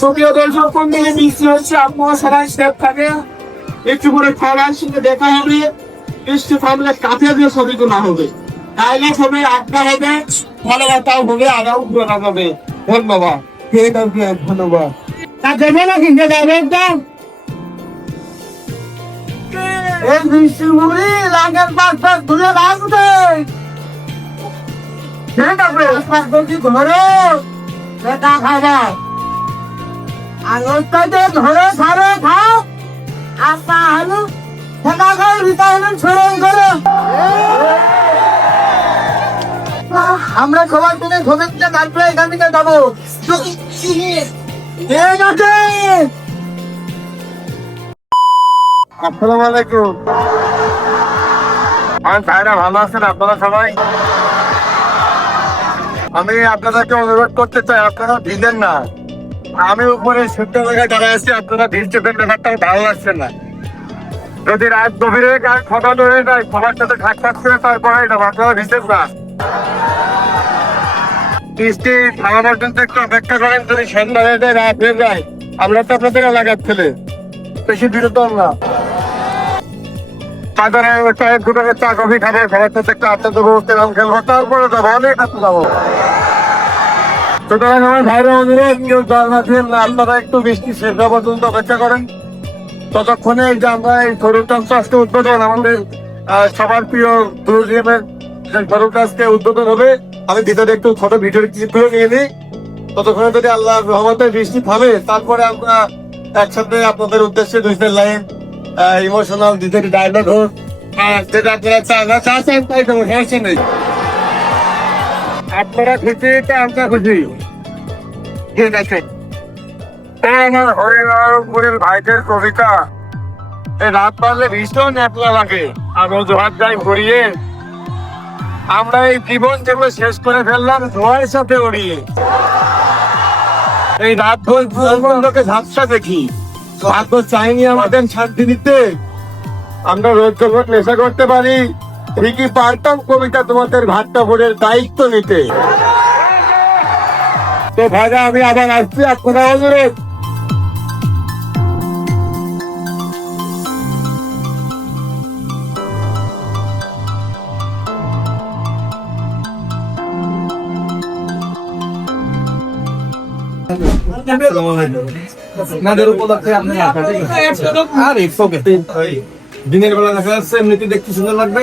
প্রিয় দর্শক কোন দিকে হচ্ছে। আপনারা সবাই সেফ থাকে। একটু করে খেলার সঙ্গে দেখা হবে। বৃষ্টি থামলে কাছে দিয়ে ছবি তোলা হবে। তাইলে ছবি আড্ডা হবে। ভালোবাসাও হবে আগাও ঘোরা হবে। ধন্যবাদ। ধন্যবাদ। তা দেবে না কিনতে যাবে একদম। এই বৃষ্টি মুড়ি লাগের পাশ পাশ ঘুরে আছে ঘরে সেটা খাবা আগস্টাতে ধরে ধরে খাও। আর তা হলো সেটা খাও রিটায়ারমেন্ট ছেড়ে করে আমরা সবাই তুমি শুভেচ্ছা তারপরে এখান থেকে যাব। ঠিক আসসালামু আলাইকুম আমার ভাইরা ভালো আছেন আপনারা সবাই? আমি আপনাদেরকে অনুরোধ করতে চাই, আপনারা ভিজেন না। আমি উপরে শুদ্ধ জায়গায় দাঁড়ায় আছি, আপনারা ভিজতেছেন ব্যাপারটা ভালো লাগছে না। যদি রাত গভীরে গান খবর হয়ে যায় খবর সাথে ঠাক করে তারপরে এটা আপনারা ভিজেন না। বৃষ্টি থামা পর্যন্ত একটু অপেক্ষা করেন, যদি সন্ধ্যা হয়ে যায় রাত হয়ে যায়, আমরা তো আপনাদের এলাকার ছেলে, বেশি বিরত না। তারপরে চায়ের দোকানে চা, কফি খাব সবার সাথে একটু কেরম খেলব, তারপরে যাব অনেক হাতে যাব। সুতরাং আমার ভাইরা অনুরোধ, কেউ জল না আপনারা একটু বৃষ্টি শেষ হওয়া পর্যন্ত অপেক্ষা করেন। ততক্ষণে এই যে আমরা এই গরুটার চাষকে উদ্বোধন, আমাদের সবার প্রিয় ট্যুরিজমের গরুর উদ্বোধন হবে। আমি ভিতরে একটু ছোট ভিডিওর ক্লিপগুলো নিয়ে নিই। ততক্ষণে যদি আল্লাহ রহমতের বৃষ্টি থামে, তারপরে আমরা একসাথে আপনাদের উদ্দেশ্যে দুই লাইন ইমোশনাল দুই তিন ডায়লগ হোক যেটা আপনারা চান, না চা চান, তাই দেবো, সমস্যা নেই। আপনারা খুশি, তো আমরা খুশি। ঠিক আছে। আমার হরিনারায়ণপুরের ভাইদের কবিতা। রাত পারলে ভীষণ একলা লাগে। আর অজুহাত যাই ভরিয়ে। আমরা এই জীবন যেগুলো শেষ করে ফেললাম ধোয়ার সাথে উড়িয়ে এই রাত ভোরকে ঝাপসা দেখি। ভাগ্য চাইনি আমাদের শান্তি দিতে। আমরা রোজ যখন নেশা করতে পারি। ঠিকই পারতাম কবিতা তোমাদের ভাট্টা ভোরের দায়িত্ব নিতে? তো ভাইরা আমি আবার আসছি আপনারা অনুরোধ আপনাদের উপলক্ষে আপনি আর ইটস ওকে দিনের বেলা দেখা যাচ্ছে এমনিতে দেখতে সুন্দর লাগবে।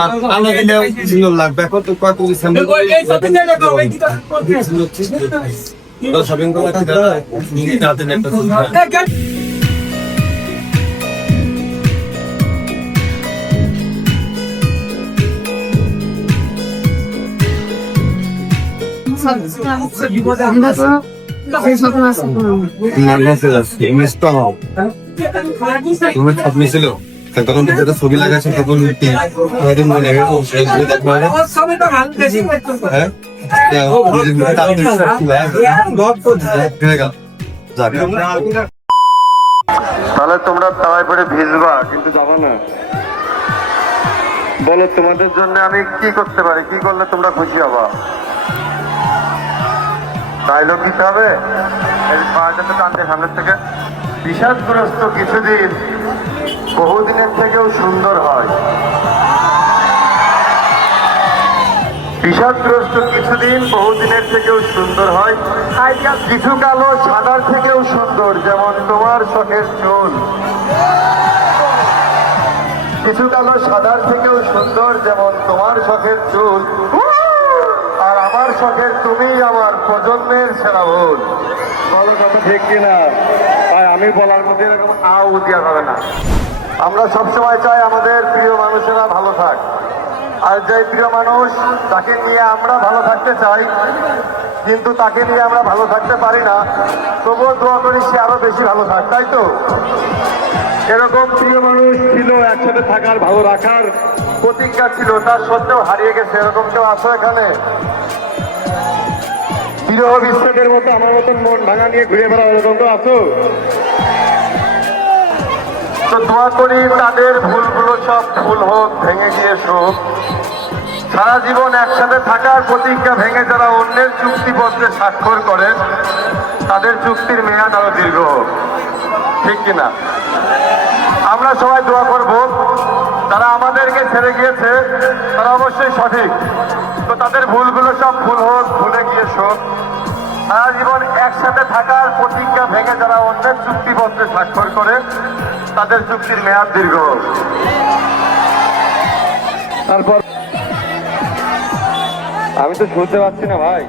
আর আলো দিলেও সুন্দর লাগবে। এখন তো কত শপিং করা তুমি ছিল তখন যেটা ছবি লাগাচ্ছে তখন হয়তো মনে হয় ও দেখব হ্যাঁ? তাহলে তোমরা তাওয়ায় পড়ে ভিজবা কিন্তু যাবা না। বলো তোমাদের জন্য আমি কি করতে পারি? কি করলে তোমরা খুশি হবা? ডায়লগ দিতে হবে এই পাহাড়টাতে টানতে সামনের থেকে। বিষাদগ্রস্ত কিছুদিন বহুদিনের থেকেও সুন্দর হয়। বিষাদগ্রস্ত কিছুদিন বহুদিনের থেকেও সুন্দর হয়। কিছু কালো সাদার থেকেও সুন্দর, যেমন তোমার শখের চুল। কিছু কালো সাদার থেকেও সুন্দর, যেমন তোমার শখের চুল। আর আমার শখের তুমি আমার প্রজন্মের সেরা ভুল বলো কথা, ঠিক কিনা? আর আমি বলার মধ্যে এরকম আউ দেওয়া যাবে না। আমরা সবসময় চাই আমাদের প্রিয় মানুষেরা ভালো থাক। আর যে প্রিয় মানুষ তাকে নিয়ে আমরা ভালো থাকতে চাই কিন্তু তাকে নিয়ে আমরা ভালো থাকতে পারি না তবুও দোয়া করি সে আরও বেশি ভালো থাক তাই তো? এরকম প্রিয় মানুষ ছিল একসাথে থাকার ভালো রাখার। প্রতিজ্ঞা ছিল তার সত্ত্বেও হারিয়ে গেছে এরকম কেউ আসো এখানে? বিরহ বিচ্ছেদের মতো আমার মতন মন ভাঙা নিয়ে ঘুরে বেড়া এরকম তো আছো? তো দোয়া করি তাদের ভুলগুলো সব ভুল হোক, ভেঙে গিয়ে শোক সারা জীবন একসাথে থাকার প্রতিজ্ঞা ভেঙে যারা অন্যের চুক্তিপত্রে স্বাক্ষর করেন তাদের চুক্তির মেয়াদ আরও দীর্ঘ হোক। ঠিক কিনা? আমরা সবাই দোয়া করব তারা আমাদেরকে ছেড়ে গিয়েছে, তারা অবশ্যই সঠিক। তো তাদের ভুলগুলো সব ভুল হোক, ভুলে গিয়ে শোক সারা জীবন একসাথে থাকার প্রতিজ্ঞা ভেঙে যারা অন্যের চুক্তিপত্রে স্বাক্ষর করে তাদের চুক্তির মেয়াদ দীর্ঘ। তারপর আমি তো শুনতে পাচ্ছি না ভাই।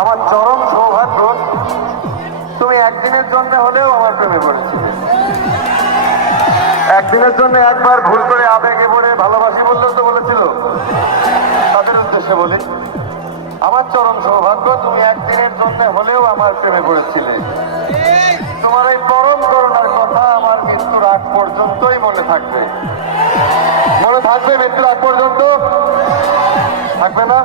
আমার চরম সৌভাগ্য তুমি একদিনের জন্য হলেও আমার প্রেমে পড়েছিলে। একদিনের জন্য একবার ভুল করে আবেগে পড়ে ভালোবাসি বললেও তো বলেছিল। তাদের উদ্দেশ্যে বলি আমার চরম সৌভাগ্য তুমি একদিনের জন্য হলেও আমার প্রেমে পড়েছিলে। থাকবে। মনে থাকবে মৃত্যুর আগ পর্যন্ত। থাকবে না?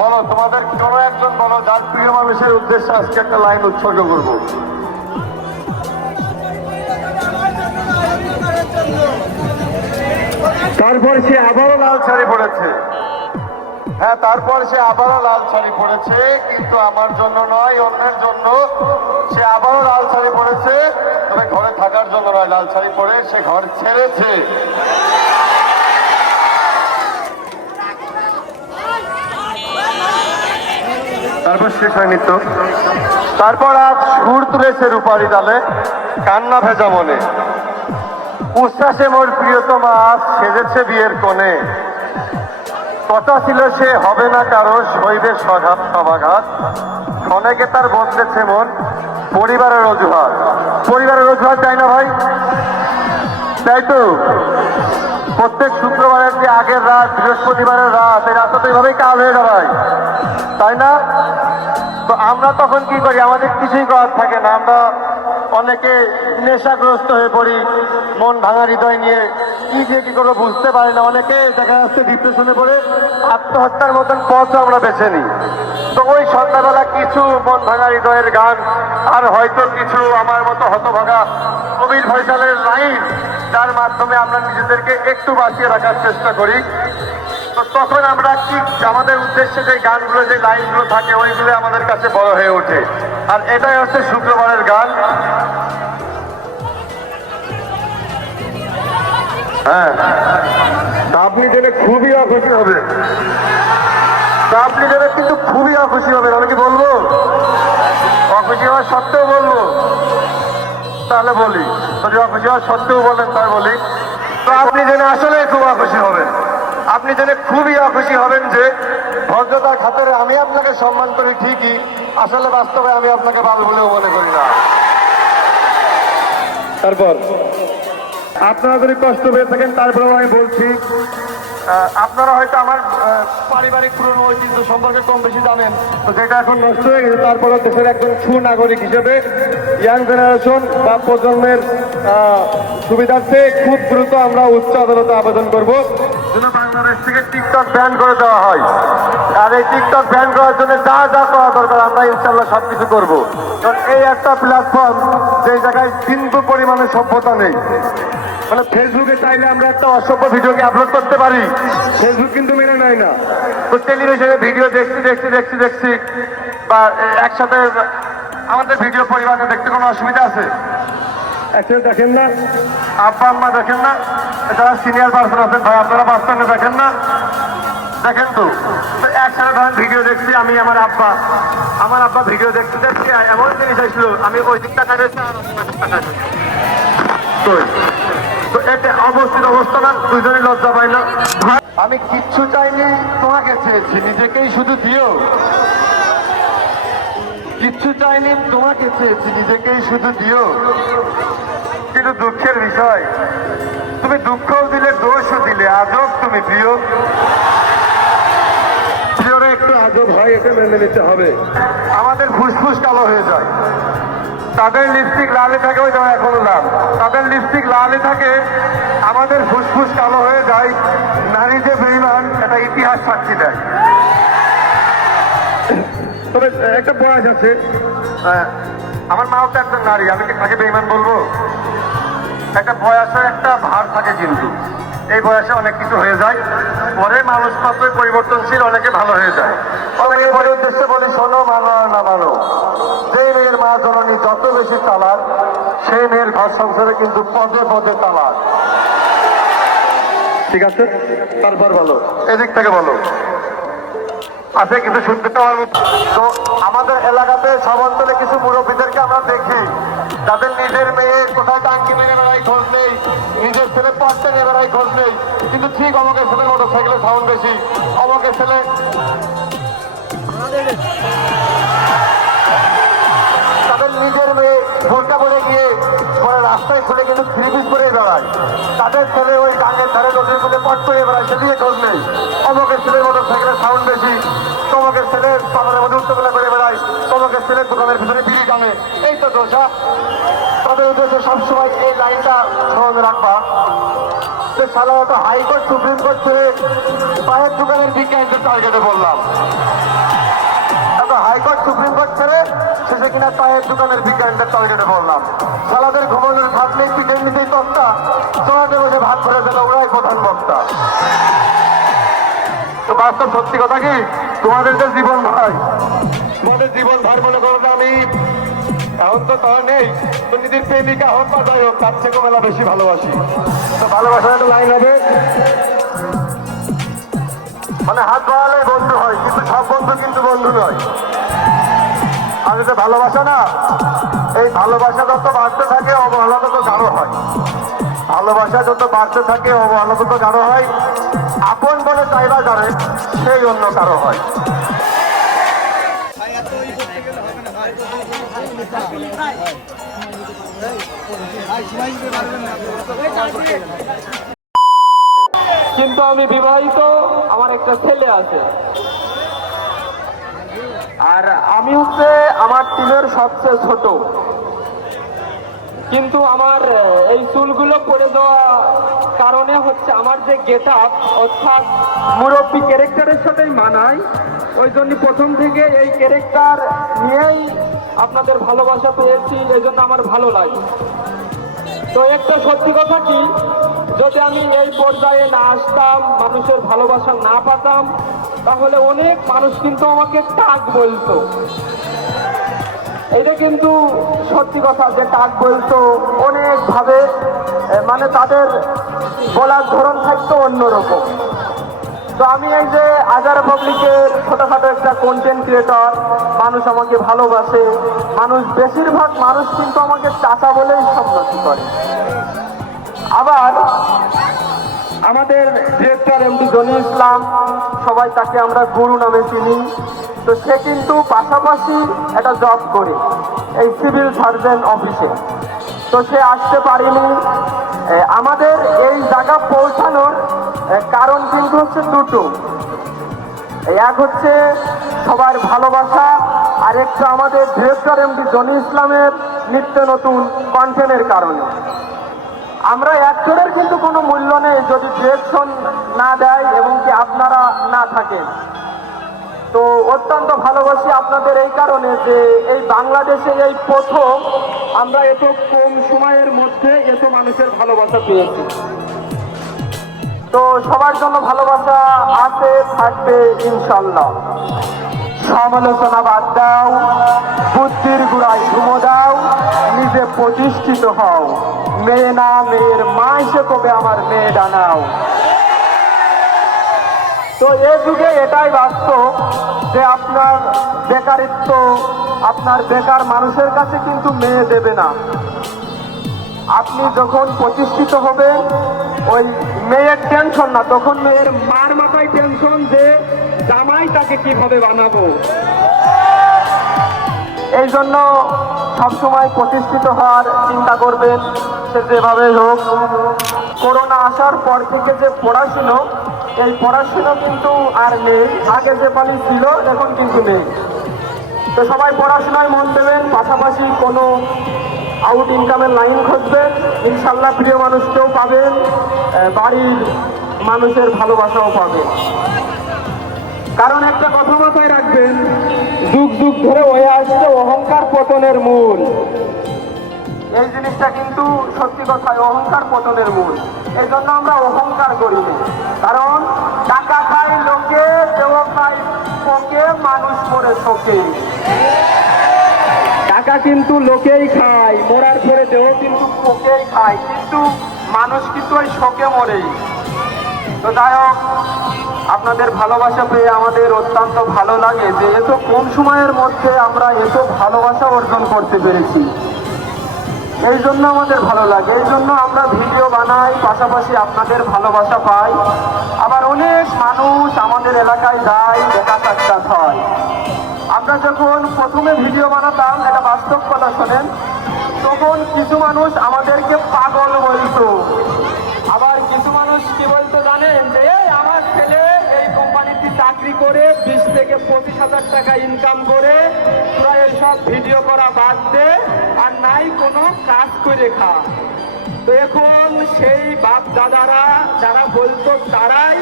বলো, তোমাদের কোন একজন বলো যার প্রিয় মানুষের উদ্দেশ্যে আজকে একটা লাইন উৎসর্গ করব? তারপর সে আবারও লাল শাড়ি পড়েছে হ্যাঁ তারপর সে আবারও লাল শাড়ি পড়েছে কিন্তু আমার জন্য নয়, অন্যের জন্য। সে আবারও লাল শাড়ি পড়েছে তবে ঘরে থাকার জন্য নয় লাল শাড়ি পরে সে ঘর ছেড়েছে। তারপর শেষ হয়নি তো তারপর আজ সুর তুলেছে রূপারি ডালে কান্না ভেজা মনে। উচ্ছ্বাসে মোর প্রিয়তমা আজ সেজেছে বিয়ের কোণে। কথা ছিল সে হবে না কারও শহীদের সঘাত সমাঘাত অনেকে তার বদলেছে মন পরিবারের অজুহাত। পরিবারের রোজগার চাই না ভাই? তাই তো? প্রত্যেক শুক্রবারের যে আগের রাত, বৃহস্পতিবারের রাত, এই রাতটা তো এইভাবেই কাল হয়ে দাঁড়ায় তাই না? তো আমরা তখন কি করি? আমাদের কিছুই করার থাকে না। আমরা অনেকে নেশাগ্রস্ত হয়ে পড়ি, মন ভাঙা হৃদয় নিয়ে। কি দিয়ে কি করব বুঝতে পারি না। অনেকে দেখা যাচ্ছে ডিপ্রেশনে পড়ে, আত্মহত্যার মতন পথ আমরা বেছে নিই। তো ওই সন্ধ্যাবেলা কিছু মন ভাঙা হৃদয়ের গান, আর হয়তো কিছু আমার মতো হতভাগা কবির ফয়সালের লাইন, যার মাধ্যমে আমরা নিজেদেরকে একটু বাঁচিয়ে রাখার চেষ্টা করি। তো তখন আমরা কি আমাদের উদ্দেশ্যে যে গানগুলো, যে লাইনগুলো থাকে, ওইগুলো আমাদের কাছে বড় হয়ে ওঠে। আর এটাই হচ্ছে শুক্রবারের গান। হ্যাঁ। আপনি জেনে খুবই অখুশি হবে আপনি জেনে কিন্তু খুবই অখুশি হবেন আমি কি বলব? অখুশি হওয়ার সত্ত্বেও বলব। তাহলে বলি, যদি অখুশি হওয়ার সত্ত্বেও বলেন তাই বলি। তো আপনি জেনে আসলে খুব অখুশি হবেন। আপনি জেনে খুবই অখুশি হবেন যে ভদ্রতার খাতিরে আমি আপনাকে সম্মান করি ঠিকই, আসলে বাস্তবে আমি আপনাকে বাল বলেও মনে করি না। তারপর, আপনারা যদি কষ্ট পেয়ে থাকেন, তারপরেও আমি বলছি আপনারা হয়তো আমার পারিবারিক পুরনো ঐতিহ্য সম্পর্কে কম বেশি জানেন। তো যেটা এখন নষ্ট হয়ে গেছে তারপরে দেশের একজন সুনাগরিক হিসেবে ইয়াং জেনারেশন বা প্রজন্মের সুবিধার্থে খুব দ্রুত আমরা উচ্চ আদালতে আবেদন করব। যেন বাংলাদেশ থেকে টিকটক ব্যান করে দেওয়া হয়। আর এই টিকটক ব্যান করার জন্য যা যা করা দরকার আমরা ইনশাল্লাহ সব কিছু করব। কারণ এই একটা প্ল্যাটফর্ম যে জায়গায় বিন্দু পরিমাণে সভ্যতা নেই। মানে ফেসবুকে চাইলে আমরা একটা অসভ্য ভিডিওকে আপলোড করতে পারি। ফেসবুক কিন্তু মেনে নেয় না। তো টেলিভিশনে ভিডিও দেখছি দেখছি দেখছি দেখছি। বা একসাথে আমাদের ভিডিও পরিবারে দেখতে কোনো অসুবিধা আছে? একসাথে দেখেন না। আব্বা আম্মা দেখেন না? যারা সিনিয়র পার্সন আছেন ভাই আপনারা বাস্তবে দেখেন না? দেখেন তো। একসাথে ধরেন ভিডিও দেখছি আমি আমার আব্বা। আমার আব্বা ভিডিও দেখতে দেখছি এমন জিনিস আসছিল আমি ওই দিকটা কাটাইছি আর ওই দিকটা কাটাইছি। তো এটা অবস্থিত অবস্থা না লজ্জা পাই না। আমি কিচ্ছু চাইনি তোমাকে চেয়েছি নিজেকেই শুধু দিও। কিচ্ছু চাইনি তোমাকে চেয়েছি নিজেকেই শুধু দিও। কিন্তু দুঃখের বিষয় তুমি দুঃখও দিলে দোষও দিলে আজব তুমি প্রিয়। প্রিয়রা একটু আজব হয় এটা মেনে নিতে হবে। আমাদের ফুসফুস কালো হয়ে যায়। তাদের লিপস্টিক লালে থাকে ওই যেমন এখনও লাল তাদের লিপস্টিক লালে থাকে আমাদের ফুসফুস কালো হয়ে যায়। নারী যে বেইমান এটা ইতিহাস সাক্ষী দেয়। তবে একটা বয়স আছে। আহ, আমার মাও তো একজন নারী আমি কি তাকে বেইমান বলব? একটা বয়সের একটা ভার থাকে কিন্তু। এই বয়সে অনেক কিছু হয়ে যায়। পরে মানুষ মাত্রই পরিবর্তনশীল অনেকে ভালো হয়ে যায়। অনেকে পরে উদ্দেশ্যে বলি শোনো মানো আর না মানো। মা জননী যত বেশি তালাক সেই মেয়ের ঘর সংসারে কিন্তু পদে পদে তালাক ঠিক আছে? তারপর বলো। এদিক থেকে বলো। আছে কিছু শুনতে পাওয়ার মতো। তো আমাদের এলাকাতে সব অঞ্চলে কিছু মুরব্বীদেরকে আমরা দেখি যাদের নিজের মেয়ে কোথায় টাঙ্কি মেরে বেড়াই খোঁজ নেই। নিজের ছেলে পথটা নিয়ে বেড়াই খোঁজ নেই। কিন্তু ঠিক অমকের ছেলে মোটর সাইকেলে সাউন্ড বেশি। অমকের ছেলে তাদের নিজের মেয়ে ভোটটা বলে গিয়ে পরে রাস্তায় খুলে কিন্তু থ্রি পিস করে বেড়ায়। তাদের ছেলে ওই গাঙ্গের ধারে নদীর মধ্যে পট করে বেড়ায় সেদিকে খোঁজ নেই। অমকের ছেলের মোটর সাইকেলের সাউন্ড বেশি, তমকের ছেলে পাথরের মধ্যে উত্তেজনা করে বেড়ায়, তমকের ছেলের দোকানের ভিতরে বিড়ি টানে। এই তো দোষা তাদের উদ্দেশ্যে সবসময় এই লাইনটা স্মরণে রাখবা। যে সাধারণত হাইকোর্ট সুপ্রিম কোর্ট থেকে পায়ের দোকানের বিজ্ঞানীদের টার্গেটে বললাম। হাইকোর্ট সুপ্রিম কোর্ট ছেড়ে শেষে কিনা চায়ের দোকানের বিজ্ঞানীদের টার্গেটে বললাম। সালাদের ঘুমানোর ভাত নেই পিঠের নিতেই তক্তা। চলাতে বসে ভাত করে দিল ওরাই প্রধান বক্তা। তো বাস্তব সত্যি কথা কি? তোমাদের যে জীবন ভাই, তোমাদের জীবন ভাই মনে করো আমি। এখন তো তারা নেই। তো নিজের প্রেমিকা হোক বা যাই হোক, তার থেকে মেলা বেশি ভালোবাসি। তো ভালোবাসার একটা লাইন হবে। মানে হাত বাড়ালে বন্ধু হয়, কিন্তু সব বন্ধু কিন্তু বন্ধু নয়। যে ভালোবাসা না, এই ভালোবাসা যত বাড়তে থাকে অবহেলা তত গাঢ় হয়। ভালোবাসা যত বাড়তে থাকে অবহেলা তত গাঢ় হয়। আপন বলে চাইবা যারে সেই অন্য কারও হয়। কিন্তু আমি বিবাহিত, আমার একটা ছেলে আছে। আর আমি হচ্ছে আমার টিমের সবচেয়ে ছোট। কিন্তু আমার এই চুলগুলো পড়ে দেওয়া কারণে হচ্ছে আমার যে গেট আপ অর্থাৎ মুরব্বী ক্যারেক্টারের সাথেই মানায়। ওই জন্য প্রথম থেকে এই ক্যারেক্টার নিয়েই আপনাদের ভালোবাসা পেয়েছি, এই জন্য আমার ভালো লাগে। তো একটা সত্যি কথা কি? যদি আমি এই পর্যায়ে না আসতাম, মানুষের ভালোবাসা না পাতাম তাহলে অনেক মানুষ কিন্তু আমাকে টাক বলতো। এটা কিন্তু সত্যি কথা যে টাক বলতো অনেক ভাবে মানে তাদের বলার ধরন থাকতো অন্যরকম। তো আমি এই যে আজার পাবলিকের ছোটোখাটো একটা কন্টেন্ট ক্রিয়েটর মানুষ আমাকে ভালোবাসে, মানুষ বেশিরভাগ মানুষ কিন্তু আমাকে চাচা বলেই সম্মতি করে। আবার আমাদের ডিরেক্টর এমডি জনি ইসলাম, সবাই তাকে আমরা গুরু নামে চিনি। তো সে কিন্তু পাশাপাশি একটা জব করে, এই সিভিল সার্জন অফিসে তো সে আসতে পারেনি। আমাদের এই জায়গা পৌঁছানোর কারণ কিন্তু হচ্ছে দুটো। এক হচ্ছে সবার ভালোবাসা আর একটা আমাদের ডিরেক্টর এমডি জনি ইসলামের নিত্য নতুন কন্টেন্টের কারণে। আমরা অ্যাক্টরের কিন্তু কোনো মূল্য নেই যদি ডিরেকশন না দেয় এবং কি আপনারা না থাকেন। তো অত্যন্ত ভালোবাসি আপনাদের এই কারণে যে এই বাংলাদেশে এই প্রথম আমরা এত কম সময়ের মধ্যে এত মানুষের ভালোবাসা পেয়েছি। তো সবার জন্য ভালোবাসা আছে, থাকবে ইনশাল্লাহ। সমালোচনা বাদ দাও, বুদ্ধির গুড়ায় ঘুমো দাও, নিজে প্রতিষ্ঠিত হও। মেয়ে না, মেয়ের মা এসে কবে আমার মেয়ে ডানাও? তো এ যুগে এটাই বাস্তব যে আপনার বেকারিত্ব, আপনার বেকার মানুষের কাছে কিন্তু মেয়ে দেবে না। আপনি যখন প্রতিষ্ঠিত হবেন, ওই মেয়ের টেনশন না, তখন মেয়ের মার মাথায় টেনশন যে জামাই তাকে কীভাবে বানাবো? এই জন্য সবসময় প্রতিষ্ঠিত হওয়ার চিন্তা করবেন সে যেভাবে হোক। করোনা আসার পর থেকে যে পড়াশুনো, এই পড়াশুনো কিন্তু আর নেই। আগে যে পালি ছিল, এখন কিন্তু নেই। তো সবাই পড়াশোনায় মন দেবেন, পাশাপাশি কোনো আউট ইনকামের লাইন খুঁজবেন। ইনশাল্লাহ প্রিয় মানুষকেও পাবেন বাড়ির মানুষের ভালোবাসাও পাবেন। কারণ একটা কথা মাথায় রাখবেন, যুগ যুগ ধরে হয়ে আসছে অহংকার পতনের মূল। এই জিনিসটা কিন্তু সত্যি কথায় অহংকার পতনের মূল। এই জন্য আমরা অহংকার করি কারণ টাকা খাই লোকে পোকে, মানুষ মরে শোকে। টাকা কিন্তু লোকেই খায়, মরার পরে দেহ কিন্তু পোকেই খায়, কিন্তু মানুষ কিন্তু ওই শোকে মরেই। তো যাই হোক আপনাদের ভালোবাসা পেয়ে আমাদের অত্যন্ত ভালো লাগে যে এত কম সময়ের মধ্যে আমরা এত ভালোবাসা অর্জন করতে পেরেছি। এই জন্য আমাদের ভালো লাগে, এই জন্য আমরা ভিডিও বানাই, পাশাপাশি আপনাদের ভালোবাসা পাই। আবার অনেক মানুষ আমাদের এলাকায় যায়, দেখা সাক্ষাৎ হয়। আমরা যখন প্রথমে ভিডিও বানাতাম, এটা বাস্তব কথা শোনেন, তখন কিছু মানুষ আমাদেরকে পাগল বলতো। আবার কিছু মানুষ কি বলতো? করে বিশ থেকে পঁচিশ হাজার টাকা ইনকাম করে তোরা এইসব ভিডিও করা বাদ দে আর নাই কোনো কাজ করে খা। এখন সেই বাপ দাদারা যারা বলতো তারাই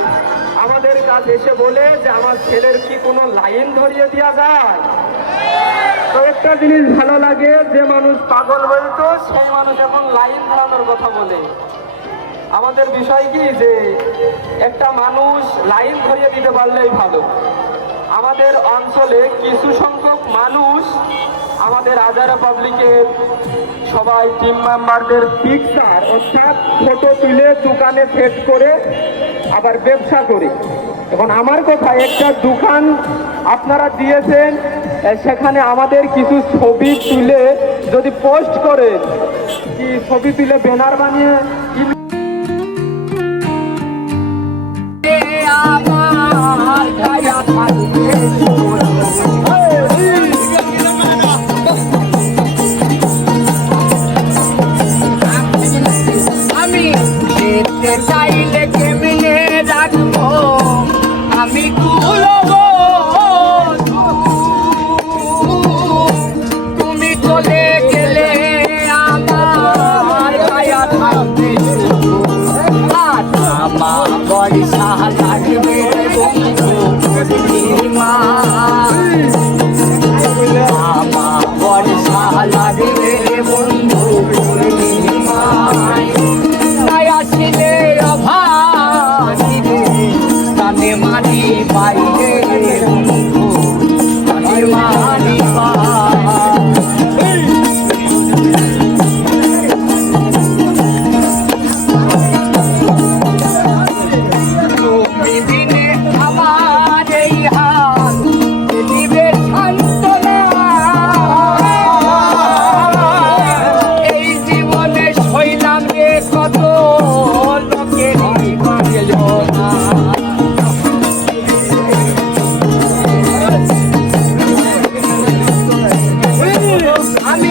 আমাদের কাছে এসে বলে যে আমার ছেলের কি কোনো লাইন ধরিয়ে দেওয়া যায়? তো একটা জিনিস ভালো লাগে, যে মানুষ পাগল বলতো সেই মানুষ এখন লাইন ধরানোর কথা বলে। আমাদের বিষয় কি যে একটা মানুষ লাইন ধরিয়ে দিতে পারলেই ভালো। আমাদের অঞ্চলে কিছু সংখ্যক মানুষ আমাদের আজারা পাবলিকের সবাই টিম মেম্বারদের পিকচার অর্থাৎ ফটো তুলে দোকানে সেট করে আবার ব্যবসা করে। এখন আমার কথা, একটা দোকান আপনারা দিয়েছেন সেখানে আমাদের কিছু ছবি তুলে যদি পোস্ট করেন, কি ছবি তুলে ব্যানার বানিয়ে আমি